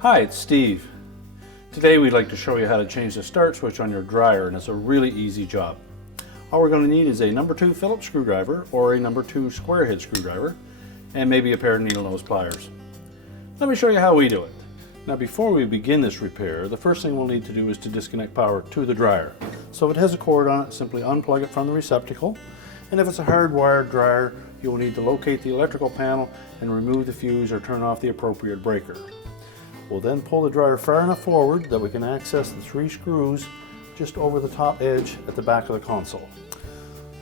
Hi, it's Steve. Today we'd like to show you how to change the start switch on your dryer, and it's a really easy job. All we're going to need is a number 2 Phillips screwdriver or a number 2 square head screwdriver and maybe a pair of needle nose pliers. Let me show you how we do it. Now before we begin this repair, the first thing we'll need to do is to disconnect power to the dryer. So if it has a cord on it, simply unplug it from the receptacle. And if it's a hardwired dryer, you will need to locate the electrical panel and remove the fuse or turn off the appropriate breaker. We'll then pull the dryer far enough forward that we can access the 3 screws just over the top edge at the back of the console.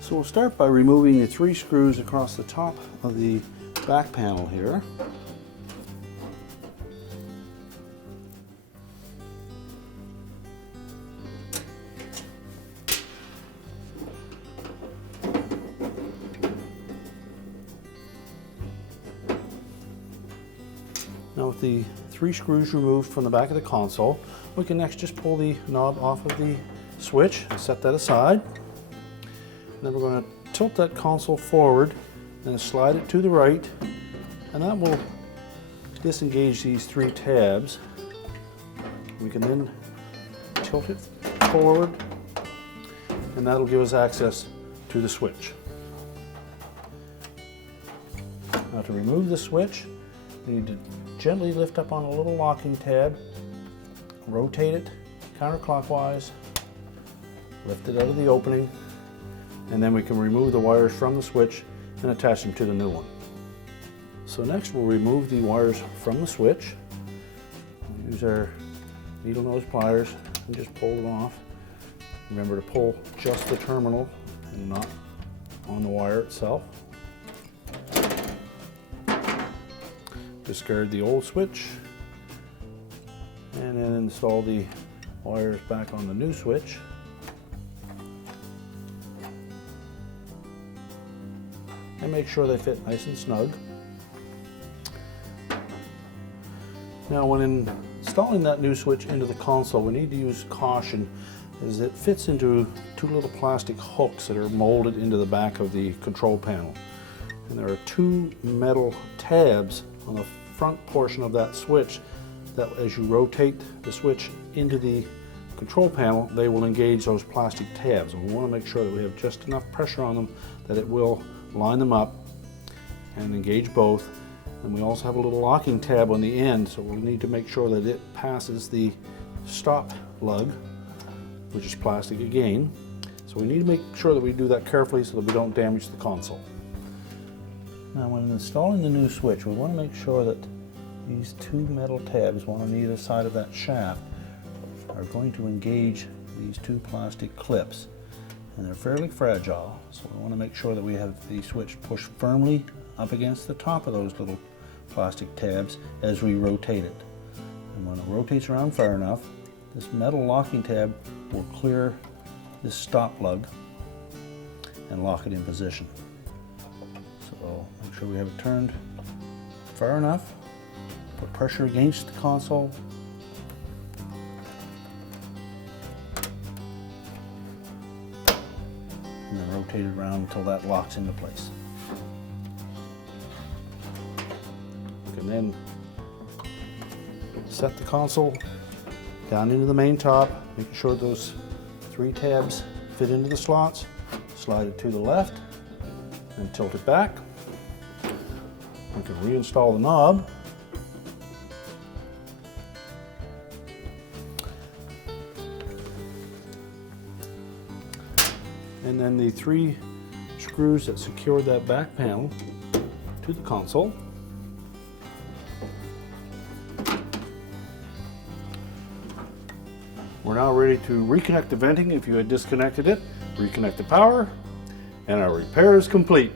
So we'll start by removing the 3 screws across the top of the back panel here. Now with the 3 screws removed from the back of the console, we can next just pull the knob off of the switch and set that aside. And then we're going to tilt that console forward and slide it to the right, and that will disengage these 3 tabs. We can then tilt it forward, and that'll give us access to the switch. Now to remove the switch, you need to gently lift up on a little locking tab, rotate it counterclockwise, lift it out of the opening, and then we can remove the wires from the switch and attach them to the new one. So next we'll remove the wires from the switch. We'll use our needle nose pliers and just pull them off. Remember to pull just the terminal and not on the wire itself. Discard the old switch and then install the wires back on the new switch. And make sure they fit nice and snug. Now when installing that new switch into the console, we need to use caution as it fits into 2 little plastic hooks that are molded into the back of the control panel. And there are 2 metal tabs on the front portion of that switch that as you rotate the switch into the control panel, they will engage those plastic tabs. And we want to make sure that we have just enough pressure on them that it will line them up and engage both. And we also have a little locking tab on the end, so we'll need to make sure that it passes the stop lug, which is plastic again. So we need to make sure that we do that carefully so that we don't damage the console. Now when installing the new switch, we want to make sure that these 2 metal tabs, one on either side of that shaft, are going to engage these 2 plastic clips. And they're fairly fragile, so we want to make sure that we have the switch pushed firmly up against the top of those little plastic tabs as we rotate it. And when it rotates around far enough, this metal locking tab will clear this stop lug and lock it in position. So make sure we have it turned far enough, put pressure against the console, and then rotate it around until that locks into place. We can then set the console down into the main top, making sure those 3 tabs fit into the slots, slide it to the left, and tilt it back. We can reinstall the knob. And then the 3 screws that secure that back panel to the console. We're now ready to reconnect the venting if you had disconnected it, reconnect the power, and our repair is complete.